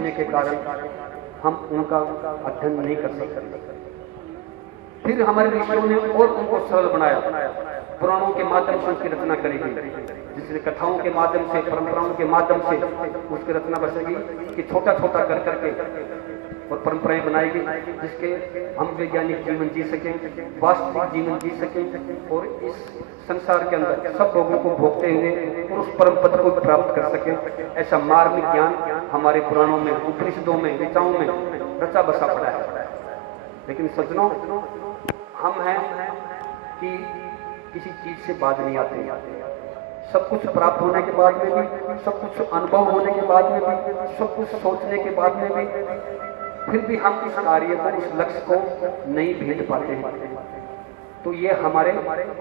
होने के कारण हम उनका अध्ययन नहीं कर सकते। फिर हमारे ऋषियों ने और उनको सरल बनाया, पुराणों के माध्यम से उसकी रचना करेगी, जिसने कथाओं के माध्यम से, परंपराओं के माध्यम से उसकी रचना बचेगी कि छोटा छोटा कर करके और परंपराएं बनाएगी, जिसके हम वैज्ञानिक जीवन जी सकें, वास्तविक जीवन जी सकें और इस संसार के अंदर सब लोगों को भोगते हुए और उस परम पद को प्राप्त कर सकें। ऐसा मार्मिक ज्ञान हमारे पुराणों में, उपनिषदों में, गीताओं में रचा बसा पड़ा है। लेकिन सज्जनों, हम हैं कि किसी चीज से बाद नहीं आते। सब कुछ प्राप्त होने के बाद में भी, सब कुछ अनुभव होने के बाद में भी, सब कुछ सोचने के बाद में भी, फिर भी हम इस कार्य को, इस लक्ष्य को नहीं भेद पाते हैं। तो ये हमारे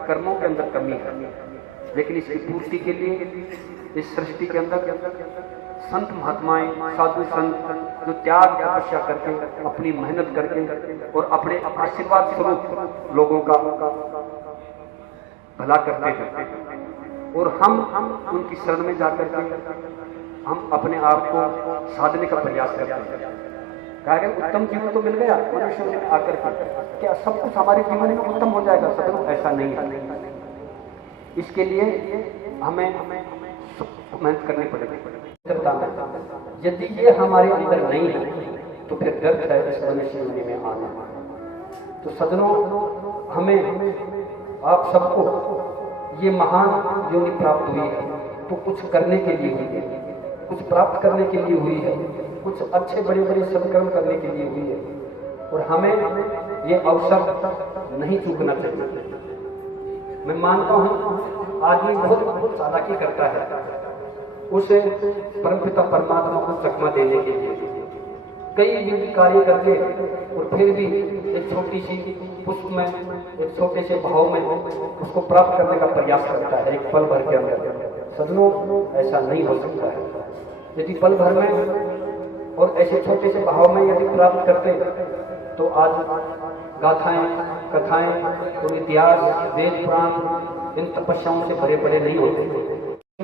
कर्मों के अंदर कमी है। लेकिन इसकी पूर्ति के लिए इस सृष्टि के अंदर संत महात्माएं, साधु संत जो त्याग तपस्या करके, अपनी मेहनत करके और अपने आशीर्वाद स्वरूप लोगों का भला करते हैं, और हम उनकी शरण में जाकर के हम अपने आप को साधने का प्रयास करते हैं। कहा गया उत्तम जीवन तो मिल गया मनुष्य में आकर के, क्या सब कुछ हमारे जीवन में उत्तम हो जाएगा? सदनों, ऐसा नहीं है। इसके लिए हमें मेहनत करनी पड़ेगी। यदि ये हमारे अंदर नहीं है तो फिर व्यर्थ है इस मनुष्य योनि में आना। तो सदनों, हमें आप सबको ये महान योनि प्राप्त हुई है तो कुछ करने के लिए हुई है, कुछ प्राप्त करने के लिए हुई है, कुछ अच्छे बड़े बड़े सत्कर्म करने के लिए हुई है, और हमें ये अवसर नहीं चूकना चाहिए। मैं मानता हूं आदमी बहुत चालाकी करता है उसे परमपिता परमात्मा को चकमा देने के लिए, कई विधि कार्य करके और फिर भी एक छोटी सी पुष्प में, एक छोटे से भाव में उसको प्राप्त करने का प्रयास करता है एक पल भर के अंदर। सदनों, ऐसा नहीं हो सकता है। यदि पल भर में और ऐसे छोटे से भाव में यदि प्राप्त करते तो आज गाथाएं, कथाएं और इतिहास, वेद पुराण इन तपस्याओं से भरे पड़े नहीं होते,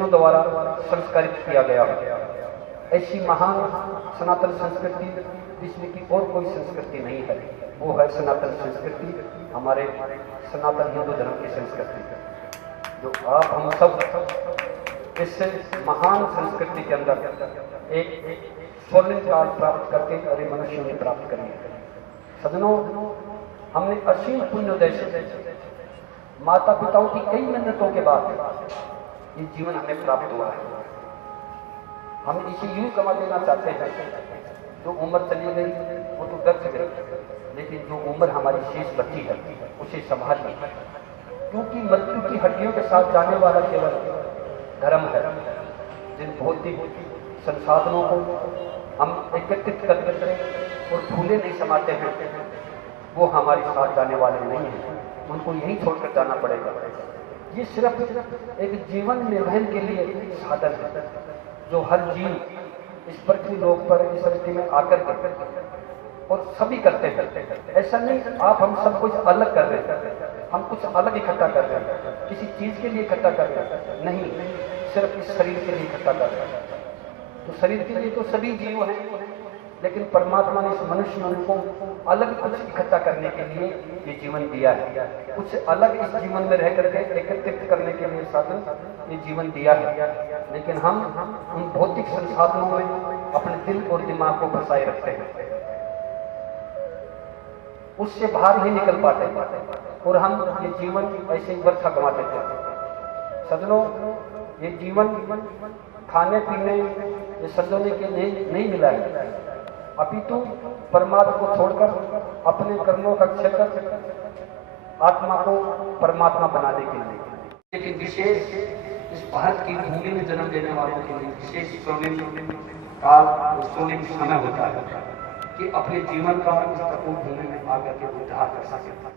द्वारा संस्कारित किया गया। ऐसी महान सनातन संस्कृति जिसमें की और कोई संस्कृति नहीं है, वो है सनातन संस्कृति, हमारे सनातन हिंदू धर्म की संस्कृति, जो आप हम सब इस महान संस्कृति के अंदर एक स्वर्णिम काल प्राप्त करके अरे मनुष्य ने प्राप्त करी है। सदनों, हमने असीम पुण्योदय से माता पिताओं की कई मिन्नतों के बाद ये जीवन हमें प्राप्त हुआ है। हम इसे यूं कमा देना चाहते हैं, जो उम्र चली गई वो तो व्यर्थ गई, लेकिन जो उम्र हमारी शेष बची है उसे संभालिए, क्योंकि मृत्यु की हड्डियों के साथ जाने वाला केवल धर्म है। जिन भौतिक संसाधनों को हम एकत्रित करते और फूले नहीं समाते हैं, वो हमारे साथ जाने वाले नहीं हैं, उनको यहीं छोड़कर जाना पड़ेगा। ये सिर्फ एक जीवन निर्वहन के लिए साधन है, जो हर जीव इस पृथ्वी लोक पर इस सृष्टि में आकर के और सभी करते हैं। ऐसा नहीं आप हम सब कुछ अलग कर रहे हैं, हम कुछ अलग इकट्ठा कर रहे हैं, किसी चीज के लिए इकट्ठा कर रहे हैं, नहीं, सिर्फ इस शरीर के लिए इकट्ठा कर रहे हैं। तो शरीर के लिए तो सभी जीव हैं, लेकिन परमात्मा ने इस मनुष्य मन को अलग कुछ इकट्ठा करने के लिए ये जीवन दिया है, कुछ अलग इस जीवन में रह करके एकत्रित करने के लिए साधन ये जीवन दिया है। लेकिन हम उन भौतिक संसाधनों में अपने दिल और दिमाग को फंसाए रखते हैं, उससे बाहर नहीं निकल पाते और हम ये जीवन ऐसे ही व्यर्थ गंवा देते हैं। सजनों, ये जीवन खाने पीने ये सजोने के लिए नहीं मिला है, अपितु परमात्मा को छोड़कर अपने कर्मों का क्षय कर आत्मा को परमात्मा बनाने के लिए। लेकिन विशेष इस भारत की भूमि में जन्म लेने वालों के लिए विशेष स्वर्णिम काल और स्वर्णिम समय होता है कि अपने जीवन का इस तपोभूमि में आकर के उद्धार कर सके।